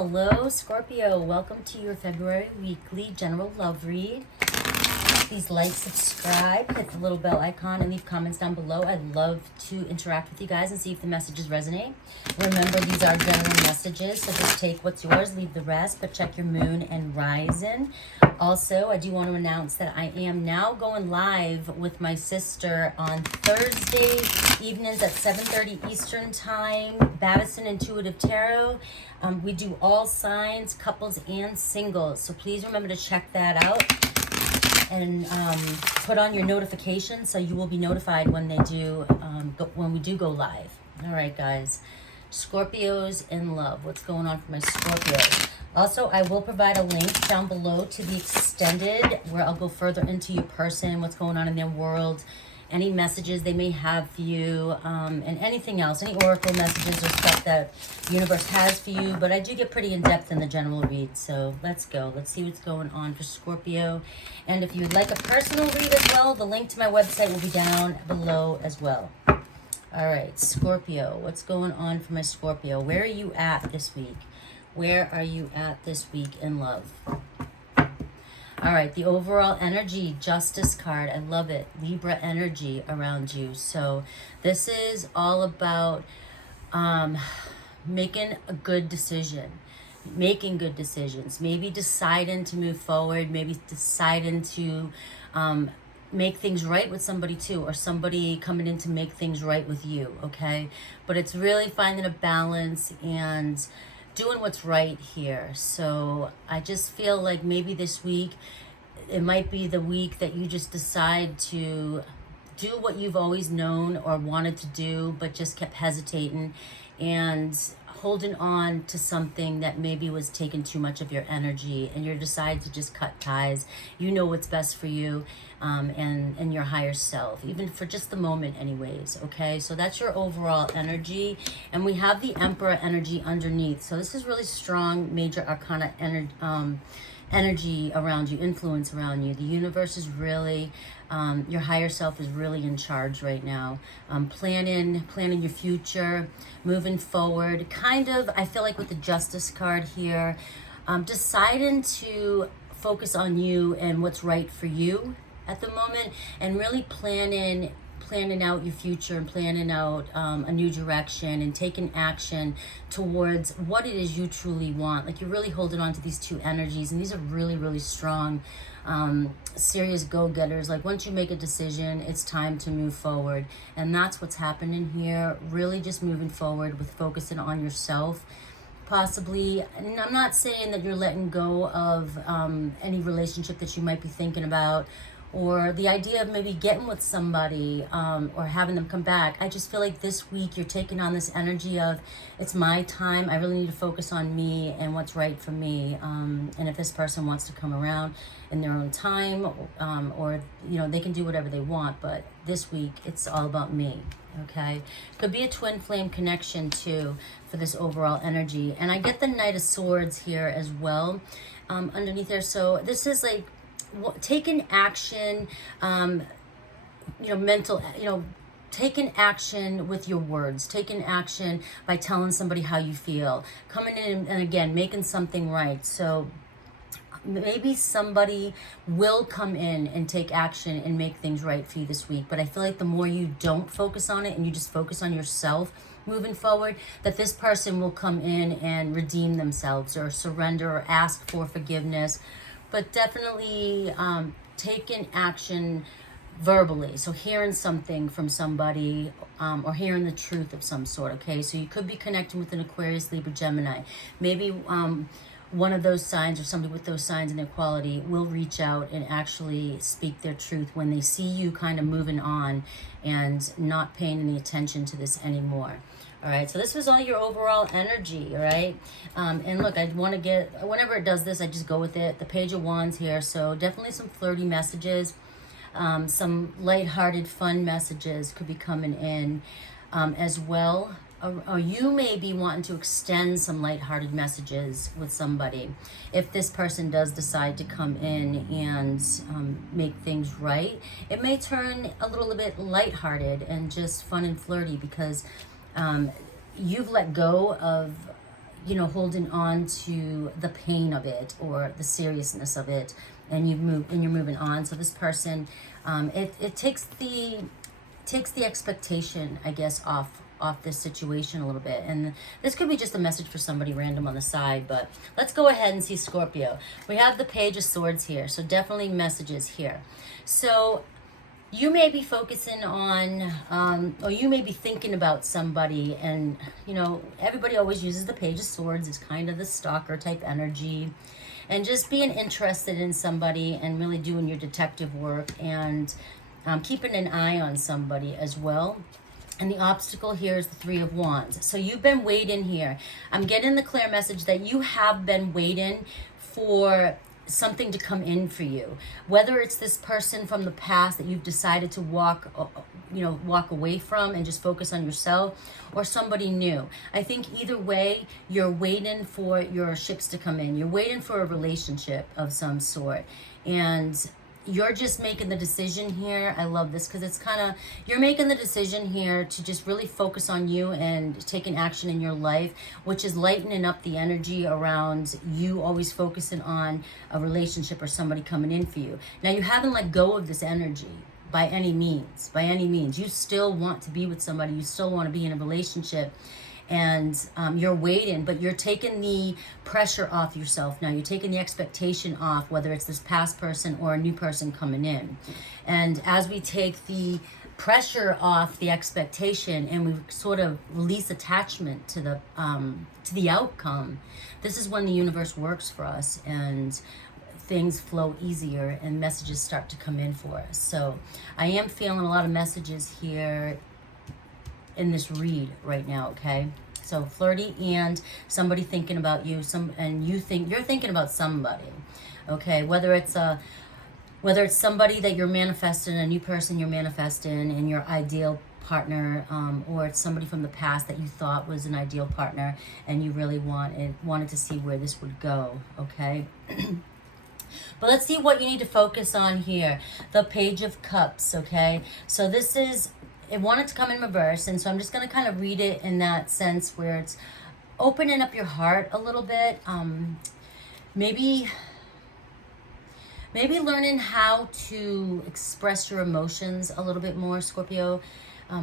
Hello, Scorpio. Welcome to your February weekly general love read. Please like, subscribe, hit the little bell icon, and leave comments down below. I'd love to interact with you guys and see if the messages resonate. Remember, these are general messages, so just take what's yours, leave the rest, but check your moon and rising. Also, I do want to announce that I am now going live with my sister on Thursday evenings at 7:30 Eastern Time, BADDISON Intuitive Tarot. We do all signs, couples, and singles, so please remember to check that out. And put on your notifications so you will be notified when they do when we do go live. All right, guys. Scorpios in love. What's going on for my Scorpios? Also, I will provide a link down below to the extended where I'll go further into your person, what's going on in their world, any messages they may have for you, and anything else, any oracle messages or stuff that the universe has for you. But I do get pretty in-depth in the general read, so let's go. Let's see what's going on for Scorpio. And if you'd like a personal read as well, the link to my website will be down below as well. All right, Scorpio, what's going on for my Scorpio? Where are you at this week? Where are you at this week in love? All right, the overall energy, Justice card. I love it. Libra energy around you. So this is all about making a good decision, making good decisions, maybe deciding to move forward, maybe deciding to make things right with somebody too, or somebody coming in to make things right with you, okay? But it's really finding a balance and doing what's right here. So I just feel like maybe this week, it might be the week that you just decide to do what you've always known or wanted to do, but just kept hesitating and holding on to something that maybe was taking too much of your energy, and you decide to just cut ties. You know what's best for you and your higher self, even for just the moment anyways, okay? So that's your overall energy. And we have the Emperor energy underneath. So this is really strong major arcana energy around you, influence around you. The universe is really, your higher self is really in charge right now. Planning your future, moving forward. Kind of, I feel like with the Justice card here, deciding to focus on you and what's right for you at the moment, and really planning out your future and planning out a new direction and taking action towards what it is you truly want. Like, you're really holding on to these two energies, and these are really, really strong, serious go-getters. Like, once you make a decision, it's time to move forward, and that's what's happening here. Really just moving forward with focusing on yourself. Possibly, and I'm not saying that you're letting go of any relationship that you might be thinking about, or the idea of maybe getting with somebody or having them come back. I just feel like this week you're taking on this energy of, it's my time. I really need to focus on me and what's right for me. And if this person wants to come around in their own time, or, you know, they can do whatever they want. But this week, it's all about me, okay? Could be a twin flame connection, too, for this overall energy. And I get the Knight of Swords here as well underneath there. So this is like, taking action, taking action with your words, taking action by telling somebody how you feel, coming in and again, making something right. So maybe somebody will come in and take action and make things right for you this week. But I feel like the more you don't focus on it and you just focus on yourself moving forward, that this person will come in and redeem themselves or surrender or ask for forgiveness. But definitely taking action verbally. So hearing something from somebody or hearing the truth of some sort, okay? So you could be connecting with an Aquarius, Libra, Gemini. Maybe one of those signs or somebody with those signs in their quality will reach out and actually speak their truth when they see you kind of moving on and not paying any attention to this anymore. All right, so this was all your overall energy, all right? And look, I want to get, whenever it does this, I just go with it. The Page of Wands here, so definitely some flirty messages, some lighthearted, fun messages could be coming in as well. Or you may be wanting to extend some lighthearted messages with somebody. If this person does decide to come in and make things right, it may turn a little bit lighthearted and just fun and flirty because you've let go of you know, holding on to the pain of it or the seriousness of it, and you're moving on. So this person, it takes the expectation, I guess, off this situation a little bit. And this could be just a message for somebody random on the side, but let's go ahead and see Scorpio. We have the Page of Swords here, so definitely messages here. So you may be focusing on, or you may be thinking about somebody, and, you know, everybody always uses the Page of Swords as kind of the stalker type energy, and just being interested in somebody and really doing your detective work, and keeping an eye on somebody as well. And the obstacle here is the Three of Wands. So you've been waiting here. I'm getting the clear message that you have been waiting for something to come in for you. Whether it's this person from the past that you've decided to walk away from and just focus on yourself, or somebody new. I think either way, you're waiting for your ships to come in. You're waiting for a relationship of some sort. And you're just making the decision here. I love this because it's kind of, you're making the decision here to just really focus on you and taking action in your life, which is lightening up the energy around you always focusing on a relationship or somebody coming in for you. Now, you haven't let go of this energy by any means. By any means. You still want to be with somebody. You still want to be in a relationship. And you're waiting, but you're taking the pressure off yourself now. You're taking the expectation off, whether it's this past person or a new person coming in. And as we take the pressure off the expectation and we sort of release attachment to the outcome, this is when the universe works for us and things flow easier and messages start to come in for us. So I am feeling a lot of messages here in this read right now, okay? So flirty and somebody thinking about you, you're thinking about somebody, okay? Whether it's somebody that you're manifesting, a new person you're manifesting, and your ideal partner, or it's somebody from the past that you thought was an ideal partner, and you really wanted to see where this would go, okay? But let's see what you need to focus on here. The Page of Cups, okay? So this is, it wanted to come in reverse, and so I'm just going to kind of read it in that sense where it's opening up your heart a little bit. Maybe learning how to express your emotions a little bit more, Scorpio,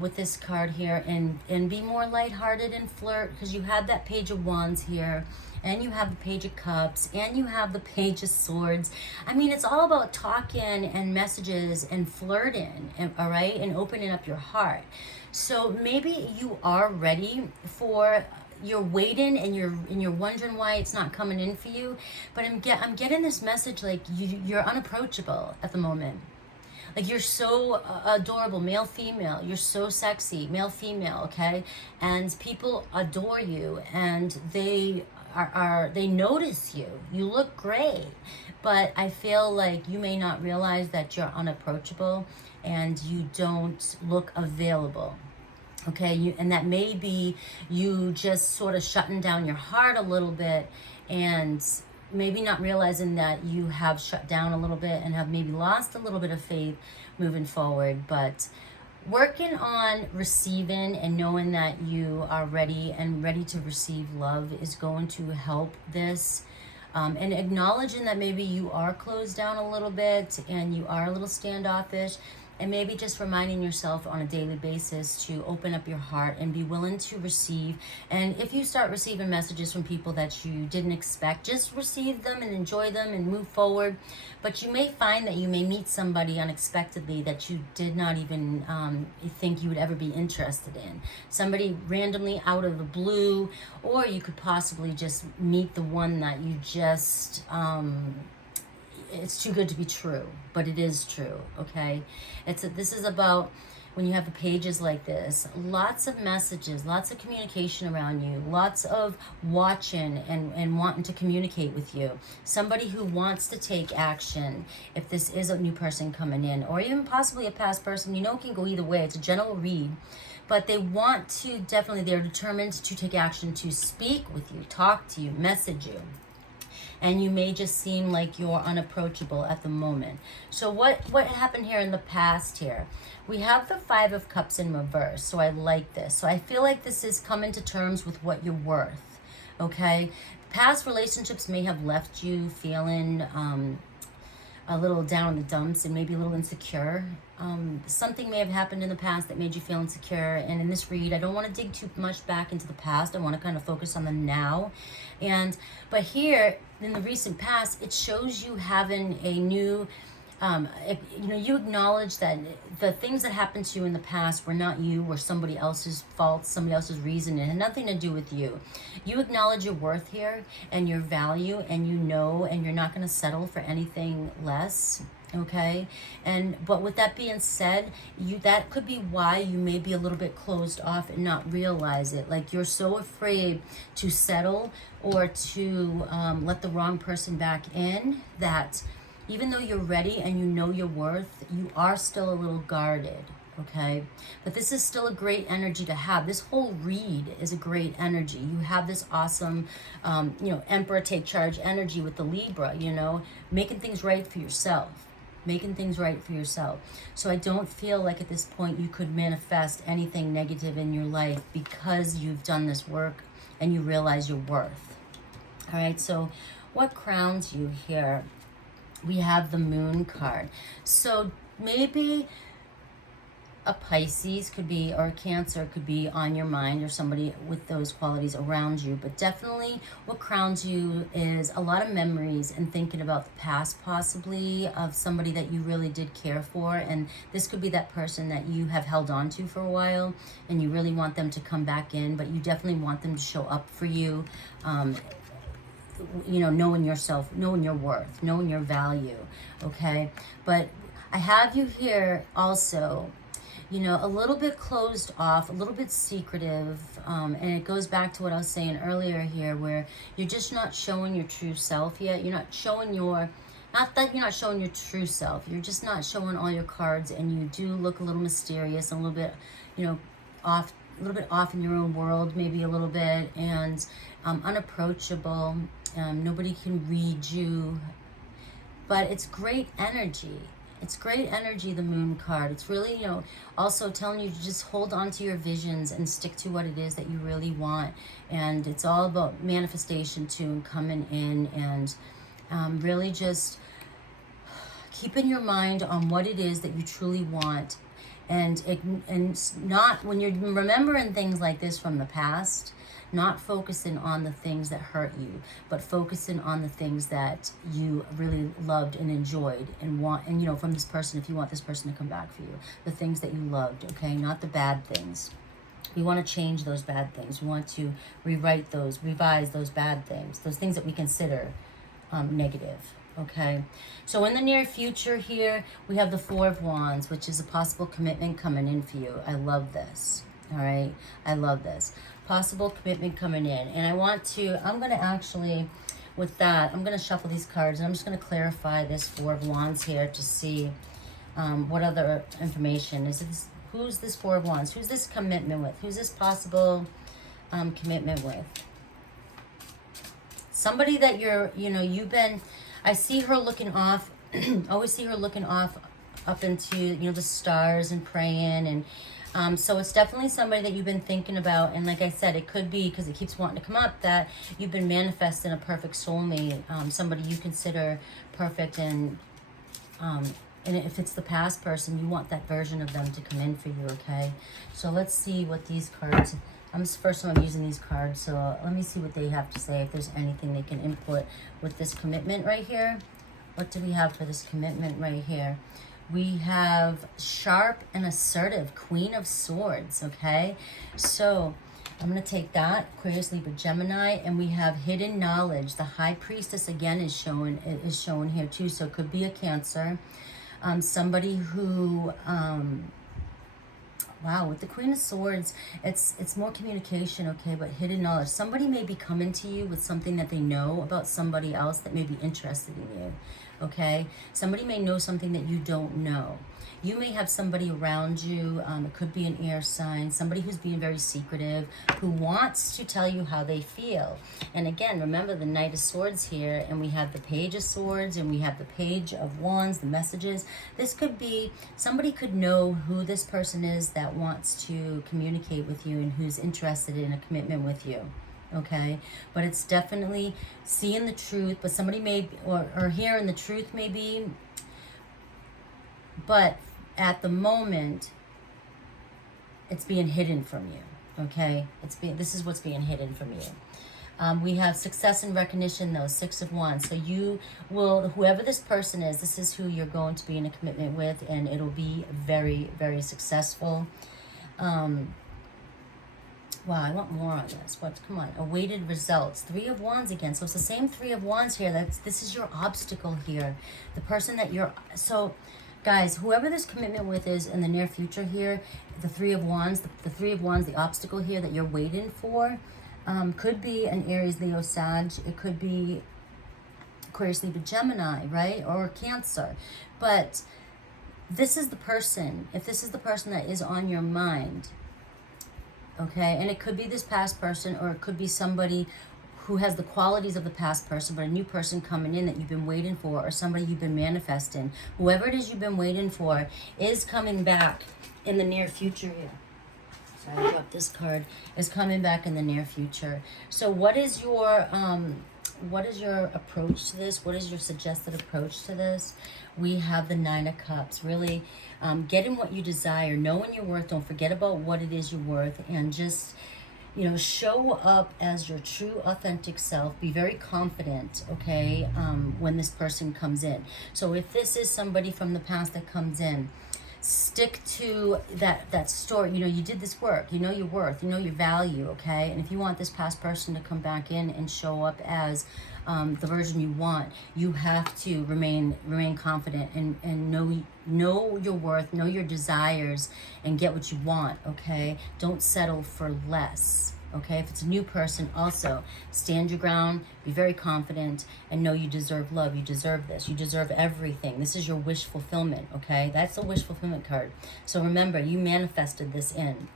with this card here, and be more lighthearted and flirt, because you have that Page of Wands here, and you have the Page of Cups, and you have the Page of Swords. I mean, it's all about talking and messages and flirting, all right, and opening up your heart. So maybe you are ready for, you're waiting and you're wondering why it's not coming in for you. But I'm getting this message like you're unapproachable at the moment. Like, you're so adorable, male, female. You're so sexy, male, female, okay? And people adore you, and they notice you. You look great. But I feel like you may not realize that you're unapproachable and you don't look available. Okay, and that may be you just sort of shutting down your heart a little bit, and maybe not realizing that you have shut down a little bit and have maybe lost a little bit of faith moving forward. But working on receiving and knowing that you are ready to receive love is going to help this. And acknowledging that maybe you are closed down a little bit and you are a little standoffish, and maybe just reminding yourself on a daily basis to open up your heart and be willing to receive. And if you start receiving messages from people that you didn't expect, just receive them and enjoy them and move forward. But you may find that you may meet somebody unexpectedly that you did not even think you would ever be interested in. Somebody randomly out of the blue, or you could possibly just meet the one that you just... it's too good to be true, but it is true, okay? This is about, when you have the pages like this, lots of messages, lots of communication around you, lots of watching and wanting to communicate with you. Somebody who wants to take action, if this is a new person coming in, or even possibly a past person. You know, it can go either way. It's a general read. But they want to, definitely, they're determined to take action, to speak with you, talk to you, message you. And you may just seem like you're unapproachable at the moment. So what happened here in the past here? We have the Five of Cups in reverse, so I like this. So I feel like this is coming to terms with what you're worth, okay? Past relationships may have left you feeling a little down in the dumps and maybe a little insecure. Something may have happened in the past that made you feel insecure. And in this read, I don't want to dig too much back into the past. I want to kind of focus on the now. But here in the recent past, it shows you having a new, you acknowledge that the things that happened to you in the past were not you, were somebody else's fault, somebody else's reason. It had nothing to do with you. You acknowledge your worth here and your value, and and you're not going to settle for anything less. Okay, but with that being said, that could be why you may be a little bit closed off and not realize it. Like, you're so afraid to settle or to let the wrong person back in, that even though you're ready and you know your worth, you are still a little guarded, okay? But this is still a great energy to have. This whole read is a great energy. You have this awesome, Emperor take charge energy with the Libra, making things right for yourself. Making things right for yourself. So I don't feel like at this point you could manifest anything negative in your life, because you've done this work and you realize your worth. All right, so what crowns you here? We have the Moon card. So maybe a Pisces could be, or a Cancer could be on your mind, or somebody with those qualities around you. But definitely what crowns you is a lot of memories and thinking about the past, possibly, of somebody that you really did care for. And this could be that person that you have held on to for a while and you really want them to come back in, but you definitely want them to show up for you. Knowing yourself, knowing your worth, knowing your value, okay? But I have you here also, a little bit closed off, a little bit secretive, and it goes back to what I was saying earlier here, where you're just not showing your true self yet. You're not showing not that you're not showing your true self, you're just not showing all your cards, and you do look a little mysterious, a little bit, off, a little bit off in your own world, maybe a little bit, and unapproachable. Nobody can read you, but it's great energy. It's great energy, the Moon card. It's really, also telling you to just hold on to your visions and stick to what it is that you really want. And it's all about manifestation too, and coming in and really just keeping your mind on what it is that you truly want. And not, when you're remembering things like this from the past, not focusing on the things that hurt you, but focusing on the things that you really loved and enjoyed and want, and from this person, if you want this person to come back for you, the things that you loved, okay? Not the bad things. We want to change those bad things. We want to rewrite those, revise those bad things, those things that we consider negative. Okay, so in the near future here, we have the Four of Wands, which is a possible commitment coming in for you. I love this. All right, I love this. Possible commitment coming in. And I'm going to actually, with that, I'm going to shuffle these cards, and I'm just going to clarify this Four of Wands here to see what other information. Who's this Four of Wands? Who's this commitment with? Who's this possible commitment with? Somebody that you've been... I see her looking off, always see her looking off up into, the stars and praying. And so it's definitely somebody that you've been thinking about. And like I said, it could be, because it keeps wanting to come up, that you've been manifesting a perfect soulmate, somebody you consider perfect. And if it's the past person, you want that version of them to come in for you, okay? So let's see what these cards... This is the first time I'm using these cards, so let me see what they have to say, if there's anything they can input with this commitment right here. What do we have for this commitment right here? We have sharp and assertive, Queen of Swords, okay? So I'm going to take that, Aquarius, Libra, Gemini, and we have hidden knowledge. The High Priestess, again, is shown here too, so it could be a Cancer. Somebody who... wow, with the Queen of Swords, it's more communication, okay, but hidden knowledge. Somebody may be coming to you with something that they know about somebody else that may be interested in you, okay? Somebody may know something that you don't know. You may have somebody around you, it could be an air sign, somebody who's being very secretive, who wants to tell you how they feel. And again, remember the Knight of Swords here, and we have the Page of Swords, and we have the Page of Wands, the messages. This could be, somebody could know who this person is that wants to communicate with you and who's interested in a commitment with you, okay? But it's definitely seeing the truth, but somebody may, or hearing the truth maybe, but at the moment, it's being hidden from you, okay? This is what's being hidden from you. We have success and recognition, though, 6 of Wands. So you will, whoever this person is, this is who you're going to be in a commitment with, and it'll be very, very successful. Wow, I want more on this. Come on, awaited results. 3 of Wands again. So it's the same 3 of Wands here. This is your obstacle here. The person that you're, so guys, whoever this commitment with is in the near future here, the 3 of Wands, the 3 of Wands, the obstacle here that you're waiting for, could be an Aries, Leo, Sag. It could be Aquarius, Libra, Gemini, right? Or Cancer. But this is the person, if this is the person that is on your mind, okay? And it could be this past person, or it could be somebody who has the qualities of the past person, but a new person coming in that you've been waiting for, or somebody you've been manifesting. Whoever it is you've been waiting for is coming back in the near future here. I dropped this card, is coming back in the near future. So what is your approach to this? What is your suggested approach to this? We have the 9 of Cups. Really getting what you desire, knowing your worth. Don't forget about what it is you're worth, and just, you know, show up as your true authentic self. Be very confident, okay, when this person comes in. So if this is somebody from the past that comes in, stick to that story. You know, you did this work, you know your worth, you know your value, okay? And if you want this past person to come back in and show up as the version you want, you have to remain confident and know your worth, know your desires, and get what you want, okay? Don't settle for less. Okay, if it's a new person, also stand your ground, be very confident, and know you deserve love. You deserve this. You deserve everything. This is your wish fulfillment, okay? That's a wish fulfillment card. So remember, you manifested this in.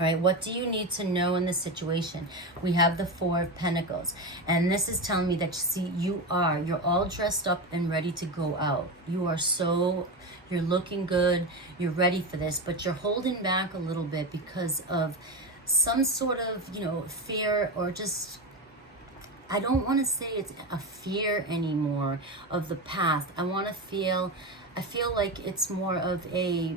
All right, what do you need to know in this situation? We have the 4 of Pentacles, and this is telling me that, you're all dressed up and ready to go out. You're looking good, you're ready for this, but you're holding back a little bit because of some sort of, you know, fear, or just, I don't want to say it's a fear anymore of the past. I feel like it's more of a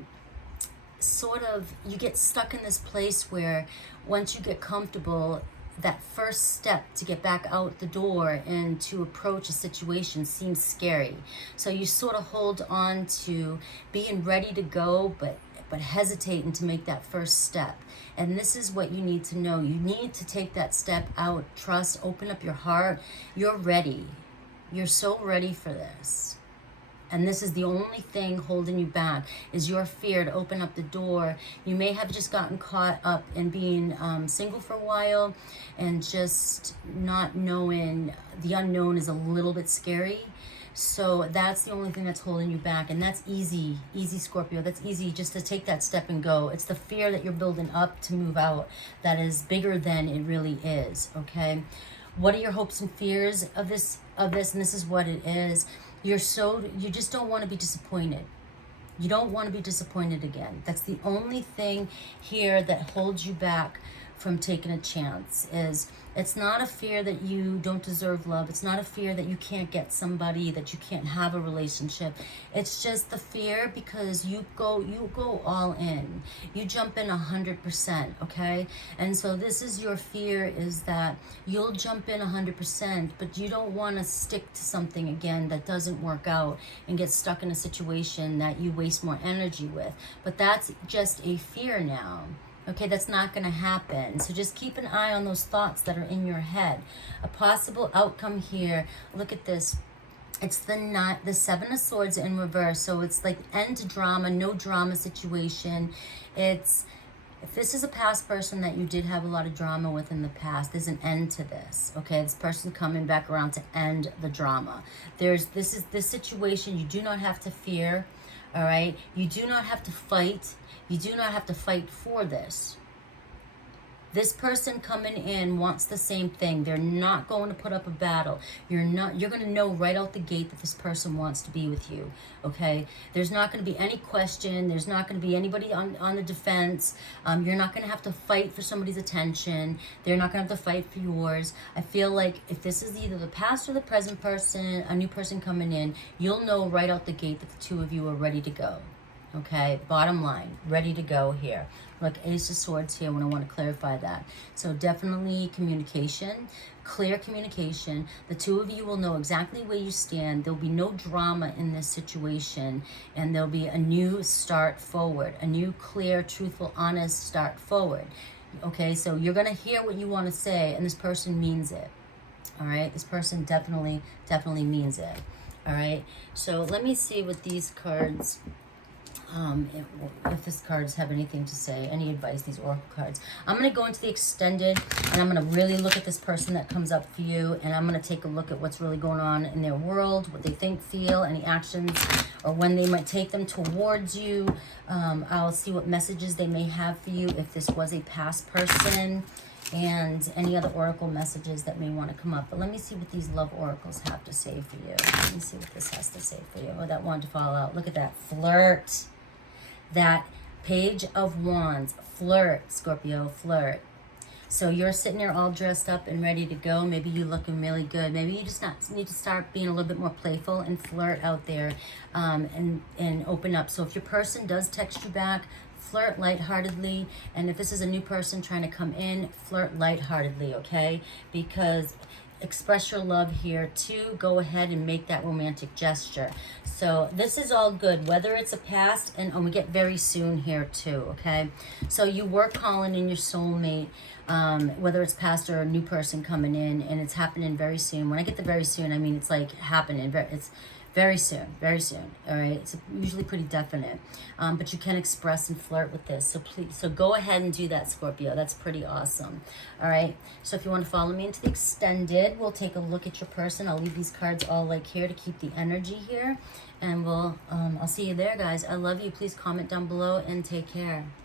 sort of, you get stuck in this place where once you get comfortable, that first step to get back out the door and to approach a situation seems scary. So you sort of hold on to being ready to go, but hesitating to make that first step. And this is what you need to know. You need to take that step out, trust, open up your heart. You're ready. You're so ready for this. And this is the only thing holding you back, is your fear to open up the door. You may have just gotten caught up in being single for a while, and just not knowing. The unknown is a little bit scary. So that's the only thing that's holding you back. And that's easy, Scorpio. That's easy, just to take that step and go. It's the fear that you're building up to move out that is bigger than it really is, okay? What are your hopes and fears of this? And this is what it is. You just don't want to be disappointed. You don't want to be disappointed again. That's the only thing here that holds you back from taking a chance. It's not a fear that you don't deserve love. It's not a fear that you can't get somebody, that you can't have a relationship. It's just the fear because you go all in. You jump in 100%, okay? And so this is your fear, is that you'll jump in 100%, but you don't want to stick to something again that doesn't work out and get stuck in a situation that you waste more energy with. But that's just a fear now. Okay, that's not going to happen. So just keep an eye on those thoughts that are in your head. A possible outcome here, look at this. It's the 7 of Swords in reverse. So it's like end to drama, no drama situation. If this is a past person that you did have a lot of drama with in the past, there's an end to this. Okay, this person coming back around to end the drama. This situation you do not have to fear. All right, you do not have to fight. You do not have to fight for this. This person coming in wants the same thing. They're not going to put up a battle. You're going to know right out the gate that this person wants to be with you, okay? There's not going to be any question. There's not going to be anybody on the defense. You're not going to have to fight for somebody's attention. They're not going to have to fight for yours. I feel like if this is either the past or the present person, a new person coming in, you'll know right out the gate that the two of you are ready to go. Okay, bottom line, ready to go here. Look, Ace of Swords here when I want to clarify that. So definitely communication, clear communication. The two of you will know exactly where you stand. There'll be no drama in this situation, and there'll be a new start forward, a new, clear, truthful, honest start forward. Okay, so you're going to hear what you want to say, and this person means it. All right, this person definitely means it. All right, so let me see what these cards... if these cards have anything to say, any advice, these oracle cards. I'm going to go into the extended, and I'm going to really look at this person that comes up for you, and I'm going to take a look at what's really going on in their world, what they think, feel, any actions, or when they might take them towards you. I'll see what messages they may have for you if this was a past person, and any other oracle messages that may want to come up. But let me see what these love oracles have to say for you. Let me see what this has to say for you. Oh, that wanted to fall out. Look at that. Flirt. That Page of Wands. Flirt, Scorpio, flirt. So you're sitting there all dressed up and ready to go. Maybe you're looking really good. Maybe you just need to start being a little bit more playful and flirt out there, and open up. So if your person does text you back, flirt lightheartedly. And if this is a new person trying to come in, flirt lightheartedly, okay? Because express your love here too. Go ahead and make that romantic gesture. So this is all good, whether it's a past, and we get very soon here too, okay? So you were calling in your soulmate, whether it's past or a new person coming in, and it's happening very soon. When I get the very soon, I mean it's like happening. It's very soon, all right? It's usually pretty definite, but you can express and flirt with this. So please, so go ahead and do that, Scorpio. That's pretty awesome, all right? So if you want to follow me into the extended, we'll take a look at your person. I'll leave these cards all like here to keep the energy here, and I'll see you there, guys. I love you. Please comment down below and take care.